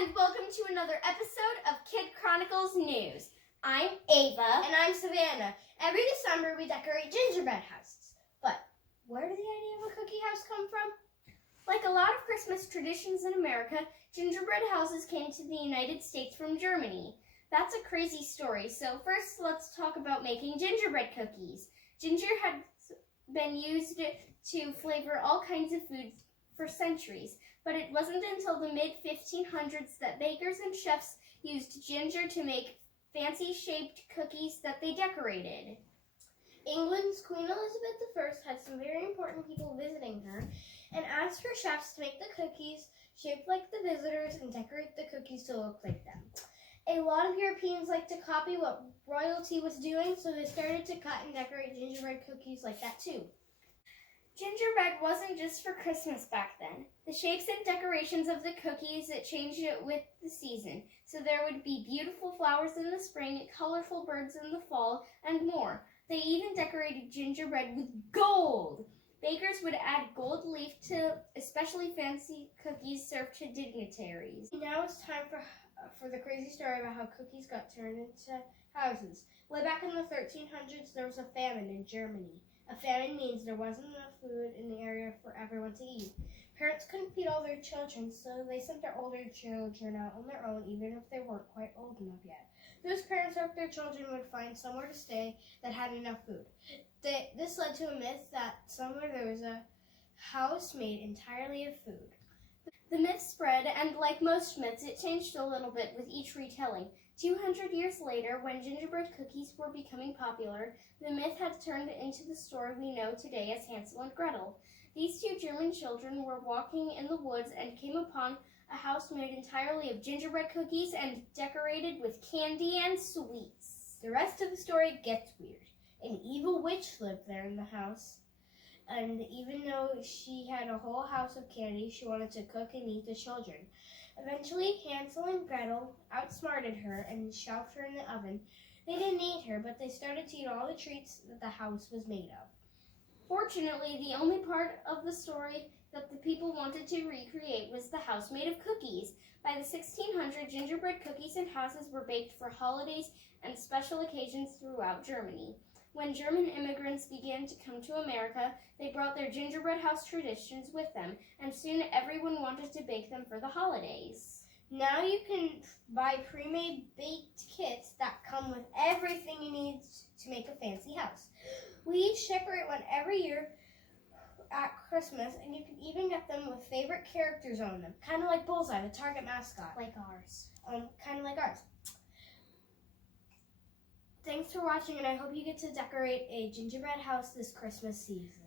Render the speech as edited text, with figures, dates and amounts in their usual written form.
and welcome to another episode of Kid Chronicles News. I'm Ava. And I'm Savannah. Every December we decorate gingerbread houses. But where did the idea of a cookie house come from? Like a lot of Christmas traditions in America, gingerbread houses came to the United States from Germany. That's a crazy story, so first let's talk about making gingerbread cookies. Ginger had been used to flavor all kinds of foods for centuries, but it wasn't until the mid-1500s that bakers and chefs used ginger to make fancy-shaped cookies that they decorated. England's Queen Elizabeth I had some very important people visiting her and asked her chefs to make the cookies shaped like the visitors and decorate the cookies to look like them. A lot of Europeans liked to copy what royalty was doing, so they started to cut and decorate gingerbread cookies like that too. Gingerbread wasn't just for Christmas back then. The shapes and decorations of the cookies changed with the season, so there would be beautiful flowers in the spring, colorful birds in the fall, and more. They even decorated gingerbread with gold. Bakers would add gold leaf to especially fancy cookies served to dignitaries. Now it's time for the crazy story about how cookies got turned into houses. Way back in the 1300s, there was a famine in Germany. A famine means there wasn't enough food in the area for everyone to eat. Parents couldn't feed all their children, so they sent their older children out on their own, even if they weren't quite old enough yet. Those parents hoped their children would find somewhere to stay that had enough food. This led to a myth that somewhere there was a house made entirely of food. The myth spread, and like most myths, it changed a little bit with each retelling. 200 years later, when gingerbread cookies were becoming popular, the myth had turned into the story we know today as Hansel and Gretel. These two German children were walking in the woods and came upon a house made entirely of gingerbread cookies and decorated with candy and sweets. The rest of the story gets weird. An evil witch lived there in the house, and even though she had a whole house of candy, she wanted to cook and eat the children. Eventually, Hansel and Gretel outsmarted her and shoved her in the oven. They didn't eat her, but they started to eat all the treats that the house was made of. Fortunately, the only part of the story that the people wanted to recreate was the house made of cookies. By the 1600s, gingerbread cookies and houses were baked for holidays and special occasions throughout Germany. When German immigrants began to come to America, they brought their gingerbread house traditions with them, and soon everyone wanted to bake them for the holidays. Now you can buy pre-made baked kits that come with everything you need to make a fancy house. We each decorate one every year at Christmas, and you can even get them with favorite characters on them, kind of like Bullseye, the Target mascot. Like ours. Kind of like ours. Thanks for watching, and I hope you get to decorate a gingerbread house this Christmas season.